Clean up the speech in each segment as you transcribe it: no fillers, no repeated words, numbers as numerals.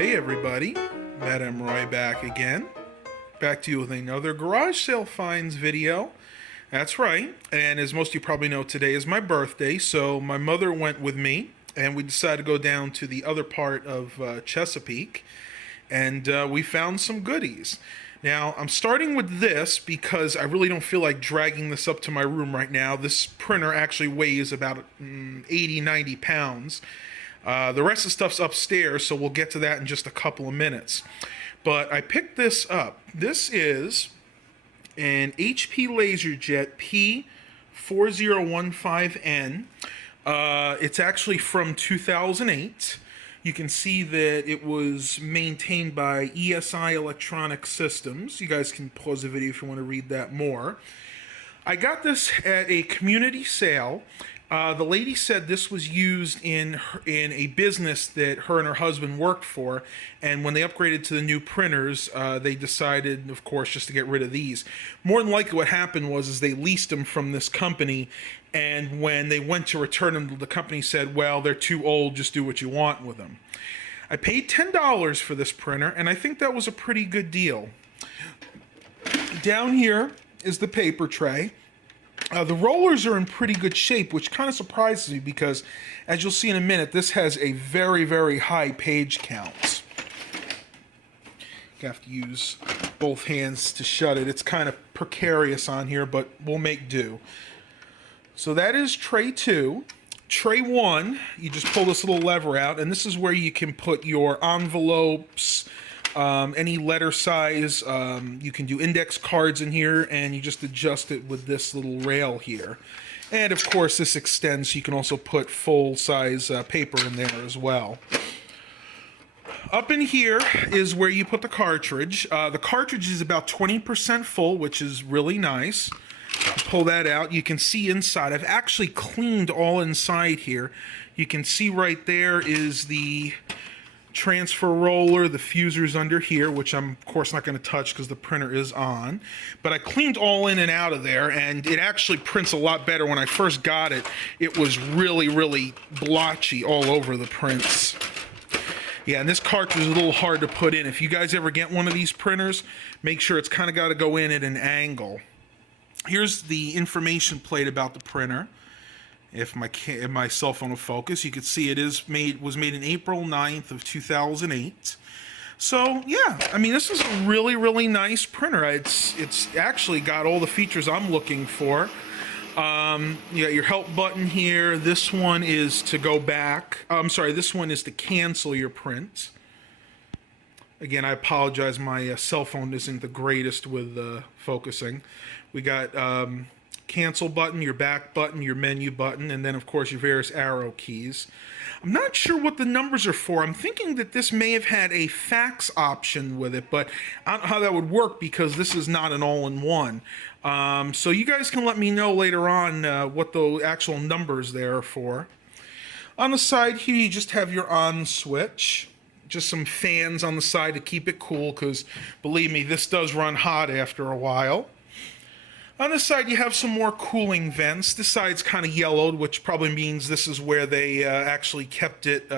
Hey everybody, Madam Roy back again. Back to you with another garage sale finds video. That's right, and as most of you probably know, today is my birthday, so my mother went with me, and we decided to go down to the other part of Chesapeake, and we found some goodies. Now, I'm starting with this because I really don't feel like dragging this up to my room right now. This printer actually weighs about 80, 90 pounds. The rest of the stuff's upstairs, so we'll get to that in just a couple of minutes. But I picked this up. This is an HP Laserjet P4015N. It's actually from 2008. You can see that it was maintained by ESI Electronic Systems. You guys can pause the video if you want to read that more. I got this at a community sale. The lady said this was used in a business that her and her husband worked for, and when they upgraded to the new printers, they decided, of course, just to get rid of these. More than likely what happened was they leased them from this company, and when they went to return them, the company said, well, they're too old, just do what you want with them. I paid $10 for this printer, and I think that was a pretty good deal. Down here is the paper tray. The rollers are in pretty good shape, which kind of surprises me because, as you'll see in a minute, this has a very, very high page count. You have to use both hands to shut it. It's kind of precarious on here, but we'll make do. So that is tray 2. Tray 1, you just pull this little lever out, and this is where you can put your envelopes, any letter size. You can do index cards in here, and you just adjust it with this little rail here. And of course this extends so you can also put full-size paper in there as well. Up in here is where you put the cartridge. The cartridge is about 20% full, which is really nice. Pull that out. You can see inside. I've actually cleaned all inside here. You can see right there is the transfer roller, the fusers under here, which I'm of course not going to touch because the printer is on, but I cleaned all in and out of there, and it actually prints a lot better. When I first got it, it was really blotchy all over the prints. Yeah, and this cartridge is a little hard to put in. If you guys ever get one of these printers, make sure it's kind of got to go in at an angle. Here's the information plate about the printer. If my cell phone will focus, you can see it was made in April 9th of 2008. So yeah, I mean, this is a really nice printer. It's actually got all the features I'm looking for. You got your help button here. This one is to go back. I'm sorry, this one is to cancel your print. Again, I apologize, my cell phone isn't the greatest with focusing. We got cancel button, your back button, your menu button, and then of course your various arrow keys. I'm not sure what the numbers are for. I'm thinking that this may have had a fax option with it, but I don't know how that would work because this is not an all-in-one. So you guys can let me know later on what the actual numbers there are for. On the side here, you just have your on switch. Just some fans on the side to keep it cool because, believe me, this does run hot after a while. On this side, you have some more cooling vents. This side's kind of yellowed, which probably means this is where they actually kept it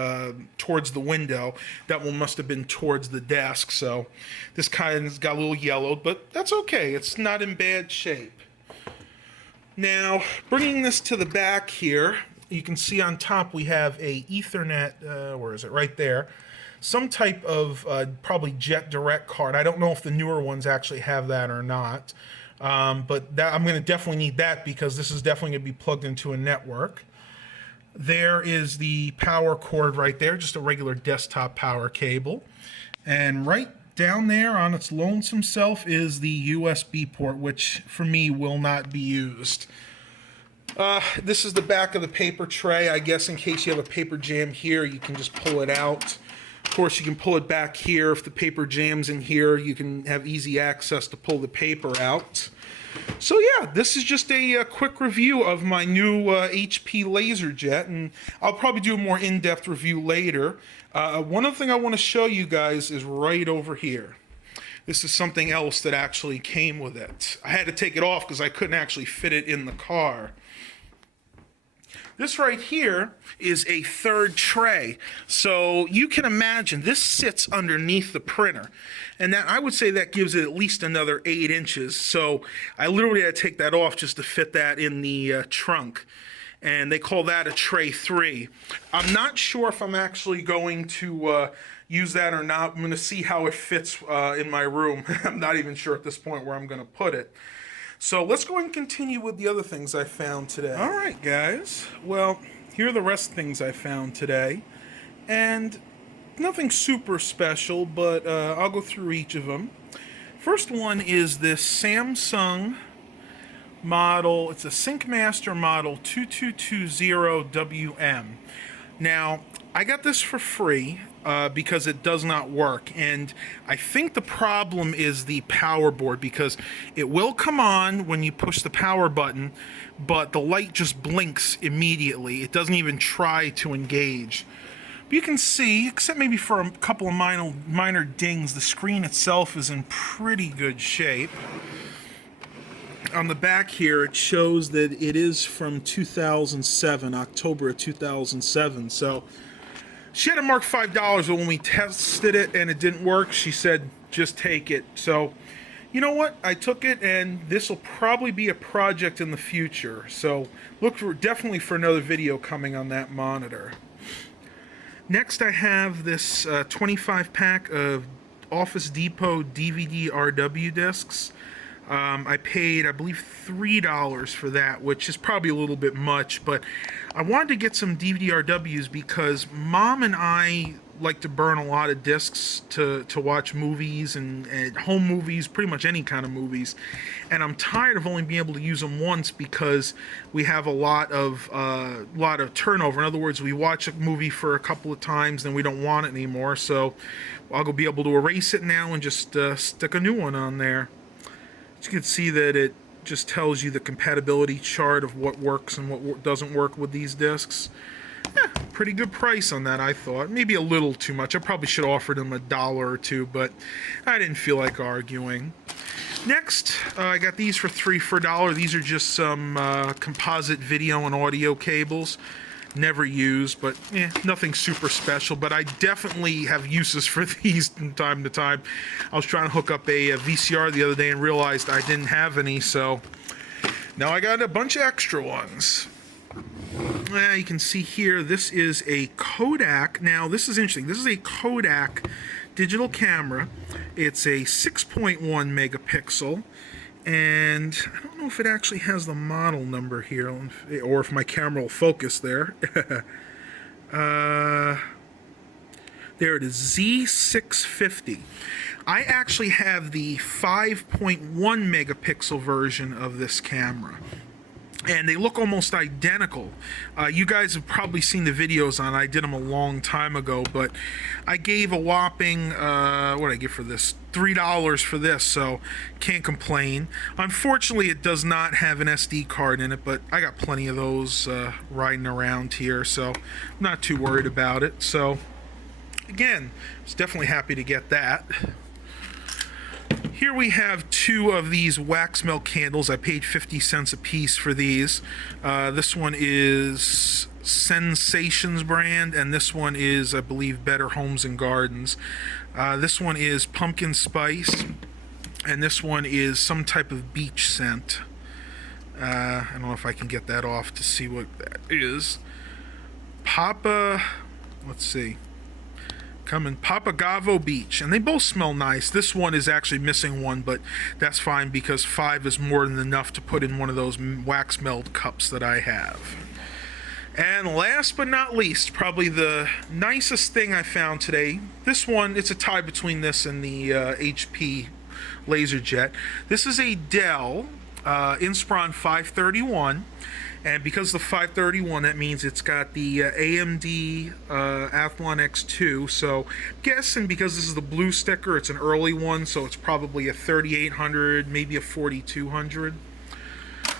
towards the window. That one must have been towards the desk, so this kind of got a little yellowed, but that's okay. It's not in bad shape. Now, bringing this to the back here, you can see on top we have a Ethernet, where is it? Right there. Some type of probably Jet Direct card. I don't know if the newer ones actually have that or not. But I'm going to definitely need that because this is definitely going to be plugged into a network. There is the power cord right there, just a regular desktop power cable. And right down there on its lonesome self is the USB port, which for me will not be used. This is the back of the paper tray. I guess in case you have a paper jam here, you can just pull it out. Of course, you can pull it back here. If the paper jams in here, you can have easy access to pull the paper out. So yeah, this is just a quick review of my new HP Laserjet, and I'll probably do a more in-depth review later. One other thing I want to show you guys is right over here. This is something else that actually came with it. I had to take it off because I couldn't actually fit it in the car. This right here is a third tray. So you can imagine this sits underneath the printer. And that, I would say that gives it at least another 8 inches. So I literally had to take that off just to fit that in the trunk. And they call that a tray 3. I'm not sure if I'm actually going to use that or not. I'm going to see how it fits in my room. I'm not even sure at this point where I'm going to put it. So let's go ahead and continue with the other things I found today. All right, guys. Well, here are the rest of the things I found today. And nothing super special, but I'll go through each of them. First one is this Samsung model. It's a SyncMaster model 2220WM. Now, I got this for free because it does not work, and I think the problem is the power board, because it will come on when you push the power button, but the light just blinks immediately. It doesn't even try to engage. But you can see, except maybe for a couple of minor dings, the screen itself is in pretty good shape. On the back here, it shows that it is from 2007, October of 2007. So she had it marked $5, but when we tested it and it didn't work, she said, just take it. So, you know what? I took it, and this will probably be a project in the future. So look definitely for another video coming on that monitor. Next, I have this 25-pack of Office Depot DVD RW discs. I paid, I believe, $3 for that, which is probably a little bit much, but I wanted to get some DVD-RWs because Mom and I like to burn a lot of discs to watch movies and home movies, pretty much any kind of movies, and I'm tired of only being able to use them once because we have a lot of turnover. In other words, we watch a movie for a couple of times, then we don't want it anymore, so I'll go be able to erase it now and just stick a new one on there. You can see that it just tells you the compatibility chart of what works and what doesn't work with these discs. Yeah, pretty good price on that, I thought. Maybe a little too much. I probably should have offered them $1 or $2, but I didn't feel like arguing. Next, I got these for $3 for $1. These are just some composite video and audio cables. Never used, but nothing super special, but I definitely have uses for these from time to time. I was trying to hook up a VCR the other day and realized I didn't have any, so now I got a bunch of extra ones. You can see here, this is a Kodak. Now, this is interesting. This is a Kodak digital camera. It's a 6.1 megapixel. And I don't know if it actually has the model number here, or if my camera will focus there. There it is, Z650. I actually have the 5.1 megapixel version of this camera. And they look almost identical. You guys have probably seen the videos on it. I did them a long time ago, but I gave a whopping, what did I give for this? $3 for this, so can't complain. Unfortunately, it does not have an SD card in it, but I got plenty of those riding around here, so I'm not too worried about it. So, again, I was definitely happy to get that. Here we have 2 of these wax melt candles. I paid 50 cents a piece for these. This one is Sensations brand, and this one is, I believe, Better Homes and Gardens. This one is pumpkin spice, and this one is some type of beach scent. I don't know if I can get that off to see what that is. Let's see. Papagago Beach, and they both smell nice. This one is actually missing one, but that's fine because 5 is more than enough to put in one of those wax melt cups that I have. And last but not least, probably the nicest thing I found today. This one, it's a tie between this and the HP Laserjet. This is a Dell Inspiron 531. And because the 531, that means it's got the AMD Athlon X2. So, guessing because this is the blue sticker, it's an early one, so it's probably a 3800, maybe a 4200.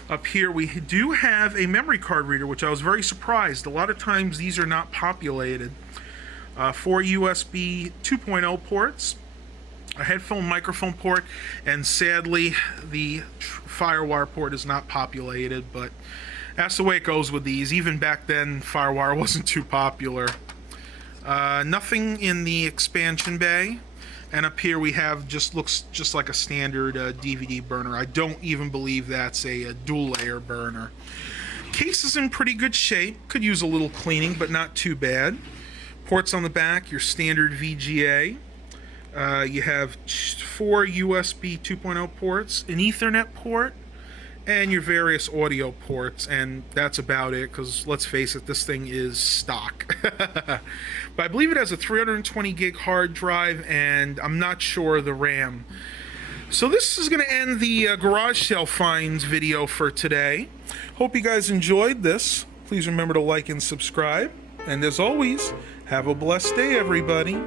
Up here, we do have a memory card reader, which I was very surprised. A lot of times, these are not populated. 4 USB 2.0 ports, a headphone microphone port, and sadly, the FireWire port is not populated, but That's the way it goes with these. Even back then, FireWire wasn't too popular. Nothing in the expansion bay. And up here we have looks just like a standard DVD burner. I don't even believe that's a dual layer burner. Case is in pretty good shape. Could use a little cleaning, but not too bad. Ports on the back, your standard VGA. You have 4 USB 2.0 ports, an Ethernet port, and your various audio ports, and that's about it, because let's face it, this thing is stock. But I believe it has a 320 gig hard drive, and I'm not sure the RAM. So this is going to end the garage sale finds video for today. Hope you guys enjoyed this. Please remember to like and subscribe, and as always, have a blessed day, everybody.